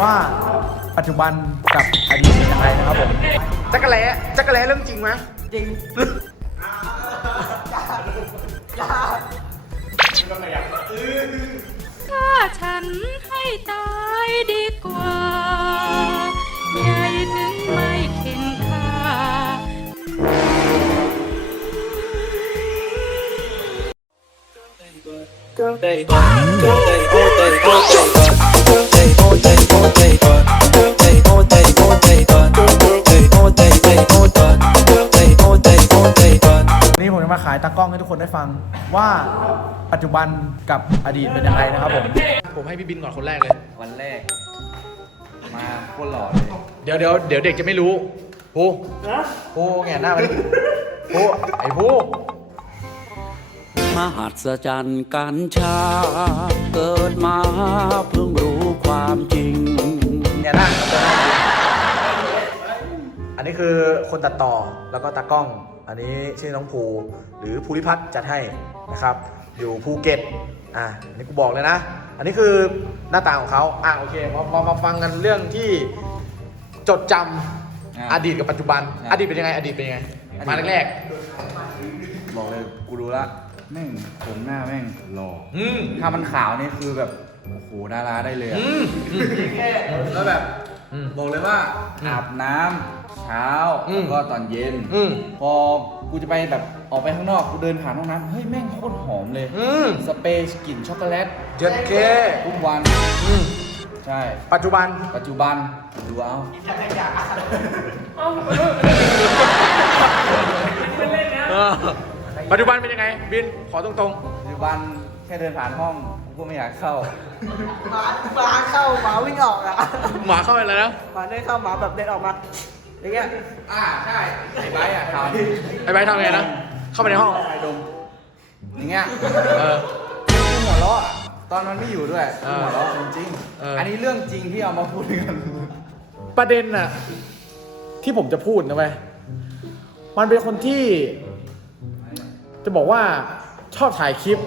ว่าปัจจุบันกับอดีตเป็นยังไงนะครับผมจักรแล้จักรแล้เรื่องจริงไหมจริงฆ่าฉันให้ตายดีกว่าใหญ่ถึงไม่เข็นค่า วันนี้ผมจะมาขายตากล้องให้ทุกคนได้ฟังว่าปัจจุบันกับอดีตเป็นยังไงนะครับผม ผมให้พี่บินก่อนคนแรกเลย วันแรก มาโคตรหล่อเลยเดี๋ยวเดี๋ยวเดี๋ยวเด็กจะไม่รู้ภูภูแงหน้ามาดิภูไอ้ภูมหัศจรรย์กัญชาเกิดมาเพิ่งรู้ ความจริง เนี่ยหน้าตัวหน้าอันนี้คือคนตัดต่อแล้วก็ตากล้อง อันนี้ชื่อน้องภูหรือภูริพัฒน์จัดให้นะครับ อยู่ภูเก็ตอะอันนี้กูบอกเลยนะ อันนี้คือหน้าตาของเขาอะโอเคมามามาฟังกันเรื่องที่จดจำอะอดีตกับปัจจุบันอะอดีตเป็นยังไง อดีตเป็นยังไง มาแรกบอกเลยกูรู้ละแม่งผมหน้าแม่งหล่อๆอืม ถ้ามันขาวนี่คือแบบ โอ้โหดาราได้เลยอะอืมอืมแล้วแบบอืมบอกเลยว่าอาบน้ำเช้าอืมแล้วก็ตอนเย็นอืม พอกูจะไปแบบออกไปข้างนอกกูเดินผ่านห้องน้ำเฮ้ยแม่งโคตรหอมเลย อืมสเปรย์กลิ่นช็อกโกแลตเจ็ดเคทุกวันอืมใช่ ปัจจุบัน ปัจจุบันดูเอาปัจจุบันเป็นยังไง บินขอตรงปัจจุบันแค่เดินผ่านห้อง กูก็ไม่อยากเข้า หมาหมาเข้าหมาวิ่งออกอะๆหมาเข้าไปแล้วนะหมาเดินเข้าหมาแบบเดินออกมาอย่างเงี้ยอ่าใช่ไอ้ไบร์ทอะทำไอ้ใบร์ททำไงนะ เข้าไปในห้องไปดมอย่างเงี้ยเออ กูหัวเราะอะตอนมันไม่อยู่ด้วยเอกูอหัวเราะจริงเอออัอันนี้เรื่องจริงที่เอามาพูดกันประเด็นน่ะ ที่ผมจะพูดนะเว้ยมันเป็นคนที่ จะบอกว่าชอบถ่ายคลิป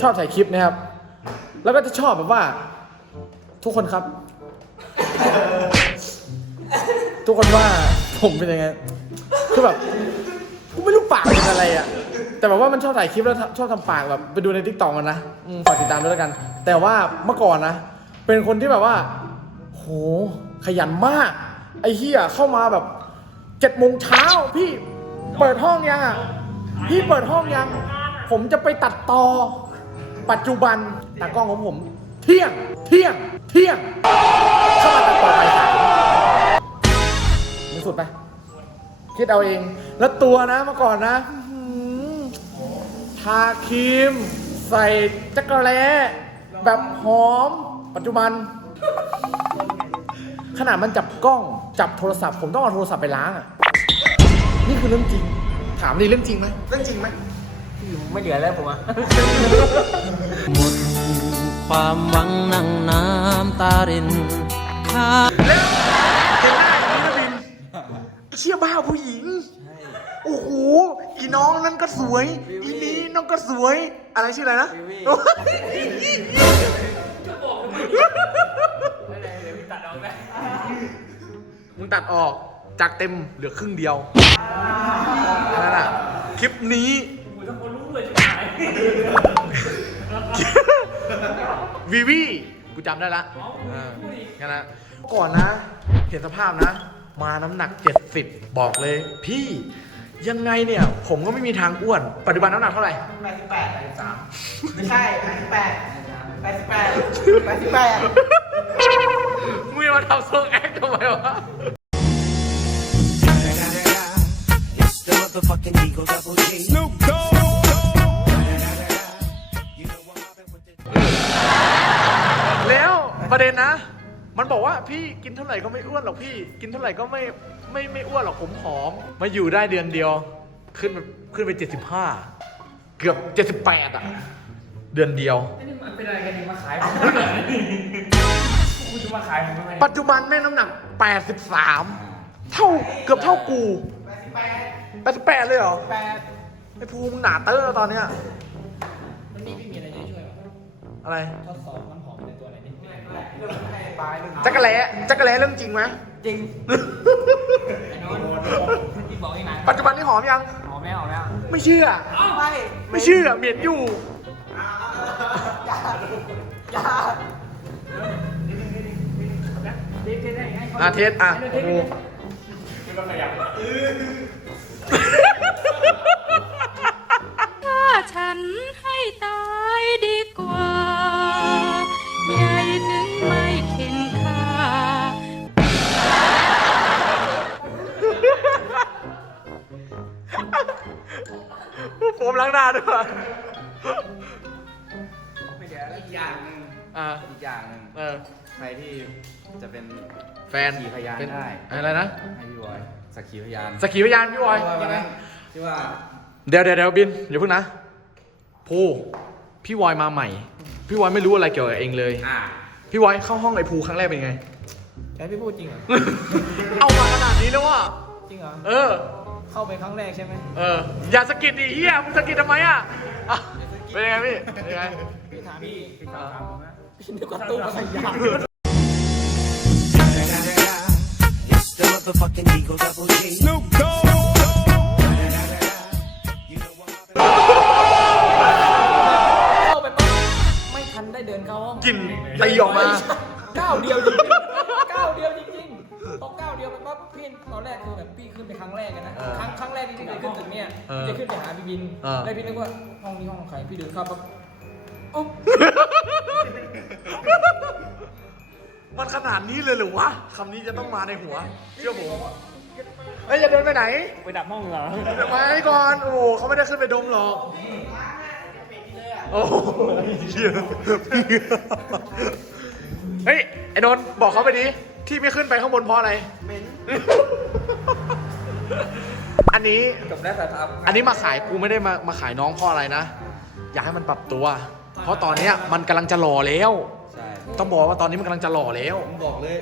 ชอบถ่ายคลิปนะครับ แล้วก็จะชอบแบบว่า ทุกคนครับ ทุกคนว่าผมเป็นยังไงคือแบบกูไม่รู้ปากเป็นอะไรอะแต่แบบว่ามันชอบถ่ายคลิปแล้วชอบทำปากแบบไปดูในทิกตอกมันนะฝากติดตามด้วยแล้วกัน แต่ว่าเมื่อก่อนนะเป็นคนที่แบบว่า โหขยันมาก ไอ้เฮียเข้ามาแบบเจ็ดโมงเช้าพี่เปิดห้องยังอะพี่เปิดห้องยัง ผมจะไปตัดต่อ ปัจจุบันตากล้องของผมเที่ยง เที่ยง เที่ยงเข้ามาตัดต่อไปสายมึงสุดไป คิดเอาเอง แล้วตัวนะเมื่อก่อนนะอื้อหือทาครีม ใส่จักรแล้แบบหอม ปัจจุบัน ขนาดมันจับกล้อง จับโทรศัพท์ ผมต้องเอาโทรศัพท์ไปล้างอะ นี่คือเรื่องจริง ถามดิเรื่องจริงไหมเรื่องจริงไหมไม่เหลือแล้วผมอะ หมดความหวังนั่งน้ำตารินข้าเห็นหน้าอย่างนี้นะบินไอ้เชี่ยบ้าผู้หญิง โอ้โห อีน้องนั่นก็สวย อีนี้น้องก็สวย อะไรชื่ออะไรนะมึงตัดออกจากเต็มเหลือครึ่งเดียวนั่นน่ะคลิปนี้ วีวีกูจำได้ละเอองั้นนะก่อนนะ เห็นสภาพนะ มาน้ำหนัก 70 บอกเลย พี่ยังไงเนี่ย ผมก็ไม่มีทางอ้วน ปัจจุบันน้ำหนักเท่าไหร่ แปดสิบแปดแปดสิบสามไม่ใช่แปดสิบแปดแปดสิบแปดแปดสิบแปดมึงมาทำทรงแอคทำไมวะแประเด็นนะ มันบอกว่าพี่กินเท่าไหร่ก็ไม่อ้วนหรอกพี่ กินเท่าไหร่ก็ไม่ไม่ไม่อ้วนหรอกผมผอม มาอยู่ได้เดือนเดียว ขึ้นไปขึ้นไปเจ็ดสิบห้าเกือบเจ็ดสิบแปดอะ เดือนเดียวเป็นอะไรกันนี่มาขายผมกูจะมาขายผมทำไมปัจจุบันแม่งน้ำหนัก83เท่าเกือบเท่ากู88เลยเหรอแปดไอ้ภูมิหนาเตอร์ตอนเนี้ย มันนี่ไม่มีอะไรจะช่วยหรออะไร ทดสอบน้ำหอมใน จักรแล้จักรแล้เรื่องจริงไหมจริงไอ้นนท์พี่บอกยังไงปัจจุบันนี้หอมยัง หอมไหมหอมแล้วไม่เชื่อ ไม่ ไม่เชื่อเหม็นอยู่อย่าอย่าเทสเทสได้ไงอะเทสอะโอ้ ด้วยว่ะไม่เดี๋ยวแล้วอีกอย่างหนึ่งอะอีกอย่างหนึ่งเออ ใครที่จะเป็นแฟนสักขีพยานเป็นได้อะไรนะให้พี่บอยสักขีพยานสกขีพยานพี่บอยเพราะว่าวันนั้นที่ว่าเดี๋ยวเดี๋ยวเดี๋ยวบินอย่าเพิ่งนะภูพี่วอยมาใหม่ พี่วอยไม่รู้อะไรเกี่ยวกับเองเลย อ่าพี่วอยเข้าห้องไอ้ภูครั้งแรกเป็นไงแกพี่พูดจริงเหรอ เอามาขนาดนี้แล้วว่ะจริงเหรอ เออ เข้าไปครั้งแรกใช่ไหมเอออย่าสะกิดดิเฮียมึงสะกิดทำไมอะอะเป็นยังไงพี่เป็นยังไงพี่ถามพี่พี่ถามผมนะพี่นึกว่าตู้ขยะเข้าไปปั๊บไม่ทันได้เดินเข้าห้องกลิ่นตีออกมา ก้าวเดียวจริง ตอนแรกคือแบบพี่ขึ้นไปครั้งแรกอะนะเออครั้งครั้งแรกที่พี่เคยขึ้นตึกเนี่ยเออพี่จะขึ้นไปหาพี่บินเออ แล้วพี่นึกว่าห้องนี้ห้องใครพี่เดินเข้าปั๊บอุ๊บมันขนาดนี้เลยเหรือวะคำนี้จะต้องมาในหัว เชื่อผมเฮ้ยอย่าเดินไปไหนไปดับห้องเหรอมาให้ก่อน โอ้โหเขาไม่ได้ขึ้นไปดมหรอกโอ้โหเหี้ยเฮ้ย ไอ้นนท์บอกเขาไปดิ ที่ไม่ขึ้นไปข้างบนเพราะอะไรอันนี้จบแล้วแต่ครับอันนี้มาขายกูไม่ได้มามาขายน้องเพราะอะไรนะ อยากให้มันปรับตัว เพราะตอนเนี้ยมันกำลังจะหล่อแล้ว ใช่ต้องบอกว่าตอนนี้มันกำลังจะหล่อแล้ว ผมบอกเลย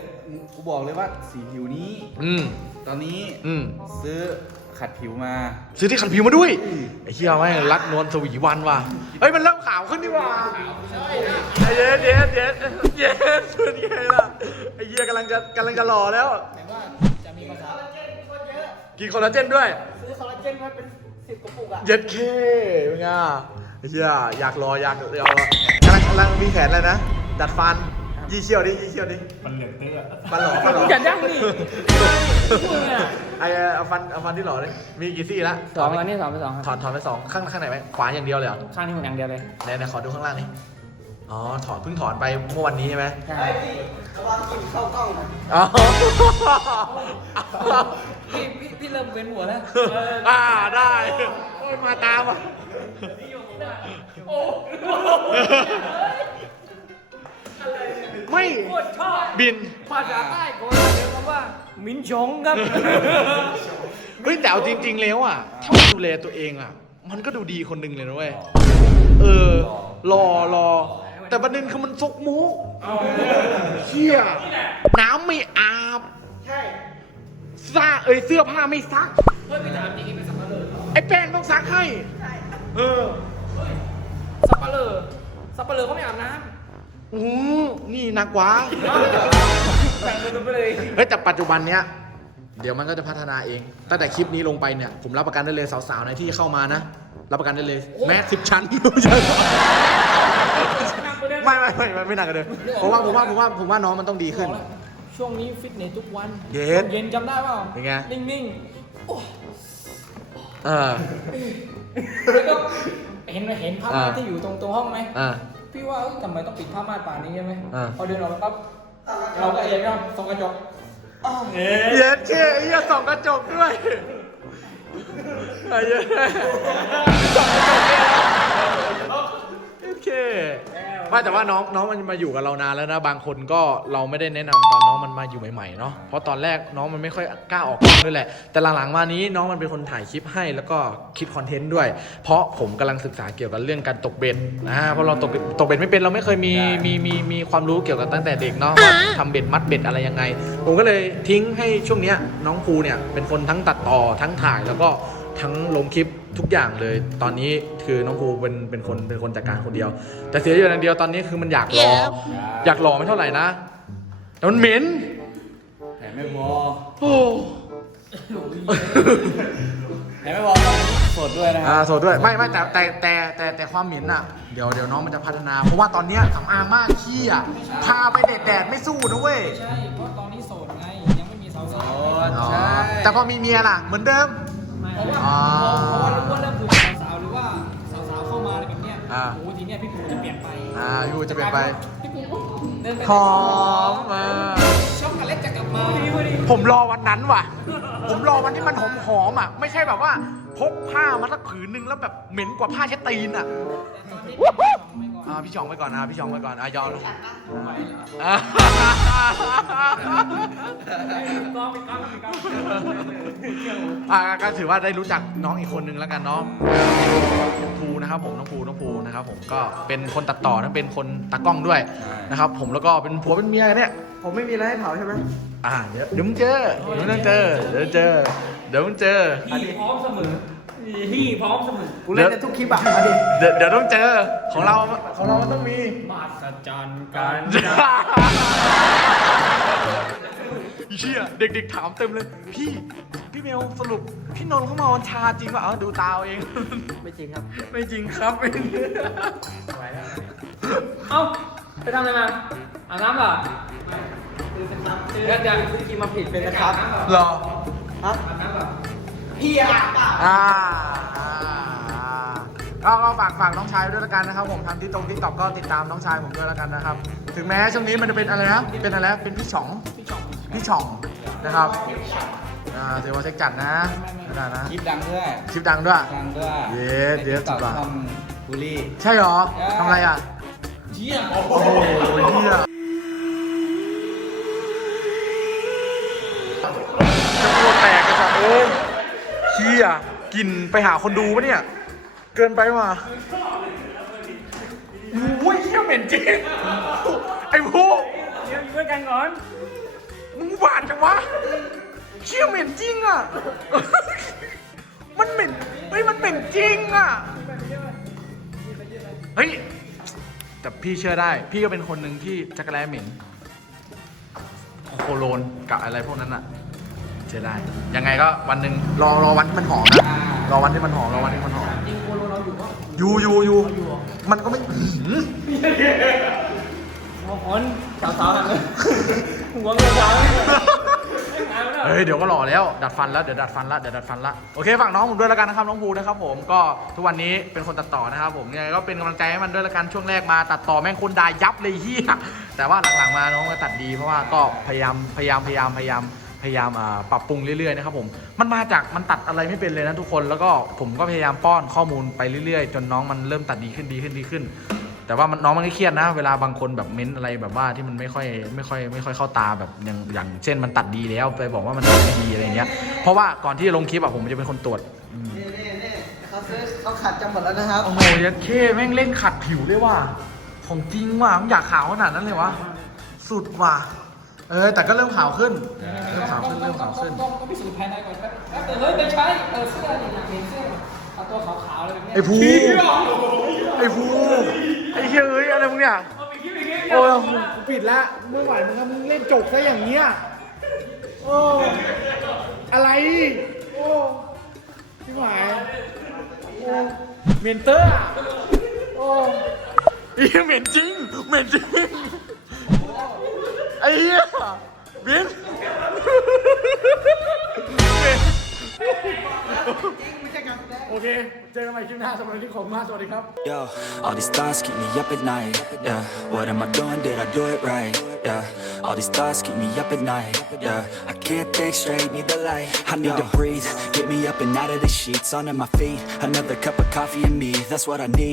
กูบอกเลยว่าสีผิวนี้ อืม ตอนนี้อืม ซื้อขัดผิวมา ซื้อที่ขันผิวมาด้วยไอ้เหี้ยไม่งรักนวลสวีวันว่ะเฮ้ยมันเริ่มขาวขึ้นดีกว่าเย็ดเย็ดเย็ดเย็ดเป็นไงล่ะ ไอ้เหี้ยกำลังจะกำลังจะหล่อแล้ว แต่ว่าจะมีภาษากินคอลลาเจนด้วย ซื้อคอลลาเจนมาเป็นสิบกระปุกอะเย็ดเคเป็นไงไอ้เหี้ยอยากรออยากรอกำลังกำลังมีแผนอะไรนะ ดัดฟันยี่เชี่ยวดิยี่เชี่ยวดิฟันเหลืองเตื้อฟันหล่อฟันหล่ออย่ายั่งดิไอ้เอาฟันเอาฟันที่หล่อเลยมีกี่ซี่ละสองแล้วนี่สองไปสองถอนถอนไปสองข้างข้างไหนไหมขวาอย่างเดียวเลยเหรอ ข้างนี้ผมอย่างเดียวเลยไหนไหนขอดูข้างล่างนี่ อ๋อ ถอนเพิ่งถอนไปเมื่อวันนี้ใช่ไหม ใช่ อ๋อพี่พี่พี่เริ่มเว้นหัวแล้วอ่าได้โอ้ยมาตามอะไม่โคตรชอบบินภาษาใต้โคตรเรียกว่ามินชงครับเฮ้ยแต่เอาจริง ๆ แล้วอะถ้ามันดูแลตัวเองอะ มันก็ดูดีคนหนึ่งเลยนะเว้ยเออรอรอ แต่ประเด็นคือมันซกมุกเฮียน้ำไม่อาบ ใช่ซ่าเอ้ยเสื้อผ้าไม่ซัก เฮ้ยพี่ถามจริงๆเป็นสับปะเลอไอ้แป้งต้องซักให้เออสับปะเลอสับปะเลอเขาไม่อาบน้อือนี่หนักกว่าำแต่งตัวไปเลยเฮ้ยแต่ปัจจุบันเนี้ยเดี๋ยวมันก็จะพัฒนาเอง ตั้งแต่คลิปนี้ลงไปเนี่ย ผมรับประกันได้เลยสาวๆในที่เข้ามานะ รับประกันได้เลย แม้สิบชั้น ไม่ไม่ไม่ไม่ไม่หนักกันเลยผมว่าผมว่าผมว่าผมว่าน้องมันต้องดีขึ้น ช่วงนี้ฟิตเนสทุกวันเย็น เย็นจำได้เปล่าเป็นไง นิ่งเออๆแล้วก็เห็นเห็นผ้าม่านอ่า ที่อยู่ตรงตรงห้องไหมอ่า พี่ว่าเอ้ยทำไมต้องปิดผ้าม่านป่านนี้ใช่ไหมอ่า พอเดินออกมาปั๊บเราก็เองก็ส่องกระจกเย็ดเคไอ้เหี้ยส่องกระจกด้วยไอ้เหี้ยส่องกระจกด้วยนะเย็ดเค ไม่แต่ว่าน้องน้องมันมาอยู่กับเรานานแล้วนะ บางคนก็เราไม่ได้แนะนำตอนน้องมันมาอยู่ใหม่ๆเนาะเพราะตอนแรกน้องมันไม่ค่อยกล้าออกกล้องด้วยแหละ แต่หลังๆมานี้น้องมันเป็นคนถ่ายคลิปให้แล้วก็คิดคอนเทนต์ด้วย เพราะผมกำลังศึกษาเกี่ยวกับเรื่องการตกเบ็ดนะเพราะเราตกตกเบ็ดไม่เป็นเราไม่เคยมีมีมีมีความรู้เกี่ยวกับตั้งแต่เด็กเนาะว่าทำเบ็ดมัดเบ็ดอะไรยังไง ผมก็เลยทิ้งให้ช่วงเนี้ยน้องภูเนี่ยเป็นคนทั้งตัดต่อทั้งถ่ายแล้วก็ทั้งลงคลิป ทุกอย่างเลย ตอนนี้คือน้องภูเป็นเป็นคนเป็นคนจัดการคนเดียว แต่เสียอยู่อย่างเดียวตอนนี้คือมันอยากรอ อยากรอไม่เท่าไหร่นะแต่มันเหม็นแถมไม่พอโอ้แถมไม่พอสดด้วยนะคอ่ารับโสดด้วยไม่ไม่แต่แต่แต่แต่แต่ความเหม็นอะเดี๋ยวเดี๋ยวน้องมันจะพัฒนา เพราะว่าตอนเนี้ยสำอางมากขี้อะพาไปแดดแดดไม่สู้นะเว้ยใช่ เพราะตอนนี้โสดไง ยังไม่มีสาวโสๆดอ๋อใช่แต่พอมีเมียล่ะเหมือนเดิม เพราะว่าอ๋อ จะเปลี่ยนไปอ่าพี่ปูจะเปลี่ยนไปพี่ปูเดินไปหอมเออช็อกโกแลตจะกลับมาพอดีพอดีผมรอวันนั้นว่ะ ผมรอวันที่มันหอมหอมๆอะ ไม่ใช่แบบว่าพกผ้ามาสักผืนหนึงแล้วแบบเหม็นกว่าผ้าเช็ดตีนอะอ่าพี่ชองไปก่อนนะพี่ชองไปก่อนอะยอมอ่าอ่าก็ถือว่าได้รู้จักน้องอีกคนนึงแล้วกันเนาะน้องภูนะครับผมน้องภูน้องภูนะครับผมก็เป็นคนตัดต่อทั้งเป็นคนตากล้องด้วยนะครับผมแล้วก็เป็นผัวเป็นเมียกันเนี่ย ผมไม่มีอะไรให้เผาใช่ไหมอ่าเดี๋ยวเดี๋ยวมึงเจอเดี๋ยวมึงเจอเดี๋ยวเจอเดี๋ยวมึงเจอพี่พร้อมเสมอ พี่พร้อมเสมอกูเล่นในทุกคลิปอะเอาดิเดี๋ยวเดี๋ยวต้องเจอของเราของเรามันต้องมีมหัศจรรย์การเชี่ยเด็กๆถามเต็มเลย พี่พี่เมลสรุปพี่นนท์เขามาวันชาจริงป่ะเออดูตาเอาเอง ไม่จริงครับ ไม่จริงครับไม่เอ้าไปทำอะไรมาอาบน้ำเหรอเดี๋ยวจะพี่กินมาผิดเป็นนะครับหรอฮะพี่อ่ะอ่าอ่าก็ก็ฝากฝากน้องชายด้วยละกันนะครับ ผมทำที่ตรงที่ตอกก็ติดตามน้องชายผมด้วยละกันนะครับ ถึงแม้ช่วงนี้มันจะเป็นอะไรนะเป็นอะไรนะเป็นพี่ฉองพี่ฉองนะครับอ่าถือว่าเช็คจัดนะไม่ได้นะคลิปดังด้วยคลิปดังด้วย ดังด้วยเย้เดี๋ยวต่อสิบบาททำบูลลี่ ใช่เหรอใช่ทำอะไรอะเชี่ยโอ้โหเฮียจ เฮียกินไปหาคนดูปะเนี่ย เกินไปว่ะโอ้ยเฮียเหม็นจริงไอ้พวกเดี๋ยวอยู่ด้วยกันก่อนมึงหวานจังวะเชี่ยเหม็นจริงอะ มันเหม็นเฮ้ยมันเหม็นจริงอะ เฮ้ย แต่พี่เชื่อได้ พี่ก็เป็นคนหนึ่งที่จักรแลเหม็น โคโลนกับอะไรพวกนั้นอะ เชื่อได้ ยังไงก็วันหนึ่งรอรอวันที่มันหอมนะรอวันที่มันหอมรอวันที่มันหอมอยู่อยู่อยู่มันก็ไม่อื้อหือหัวหอนสาวๆหันเลยหัวเงยสาวเลยไม่หายแล้วเฮ้ยเดี๋ยวก็หล่อแล้ว ดัดฟันแล้วเดี๋ยวดัดฟันละเดี๋ยวดัดฟันละโอเคฝากน้องผมด้วยแล้วกันนะครับน้องภูนะครับผมก็ทุกวันนี้เป็นคนตัดต่อนะครับผมยังไงก็เป็นกำลังใจให้มันด้วยแล้วกันช่วงแรกมาตัดต่อแม่งคนด่ายับเลยเฮียแต่ว่าหลังๆมาน้องก็ตัดดีเพราะว่าก็พยายามพยายามพยายามพยายาม พยายามอ่าปรับปรุงเรื่อยๆนะครับผมมันมาจากมันตัดอะไรไม่เป็นเลยนะทุกคนแล้วก็ผมก็พยายามป้อนข้อมูลไปเรื่อยๆ จนน้องมันเริ่มตัดดีขึ้นดีขึ้นดีขึ้น แต่ว่ามันน้องมันก็เครียดนะ เวลาบางคนแบบเม้นอะไรแบบว่าที่มันไม่ค่อยไม่ค่อยไม่ค่อยเข้าตาแบบอย่างอย่างเช่นมันตัดดีแล้วไปบอกว่ามันตัดไม่ดีอะไรเงี้ยเพราะว่าก่อนที่จะลงคลิปอะผมจะเป็นคนตรวจอืมนี่นี่นี่เขาซื้อเขาขัดจำหมดแล้วนะครับ โอ้โหยัดเข้แม่งเล่นขัดผิวเลยว่ะของจริงว่ะมึงอยากขาวขนาดนั้นเลยวะ สุดว่ะ เออแต่ก็เริ่มขาวขึ้นเริ่มขาวขึ้นเริ่มขาวขึ้นต้องต้องพิสูจน์ภายในก่อนแป๊บแป๊บเดียวเฮ้ยไม่ใช่เออเสื้อเนี่ยอยากเห็นเสื้อเอาตัวขาวๆเลยแบบเนี้ยไอ้ภูไอ้ภูไอ้เฮ้ยเอ้ยอะไรมึงเนี่ยเอาไปคิดไปคิดโอ้ยกูปิดละไม่ไหวมึงครับมึงเล่นจบซะอย่างเงี้ยโอ้อะไรโอ้ไม่ไหวโอ้เมนเตอร์อะโอ้ไอ้เหี้ยเหม็นจริงเหม็นจริง เค เจอกันใหม่คลิปหน้าสำหรับวันนี้ขอบคุณมากสวัสดีครับ Yo, all these thoughts keep me up at night. Yeah, what am I doing? Did I do it right? Yeah, all these thoughts keep me up at night. Yeah, I can't think straight, need the light. I need to breathe, get me up and out of the sheets, onto my feet. Another cup of coffee and me, that's what I need.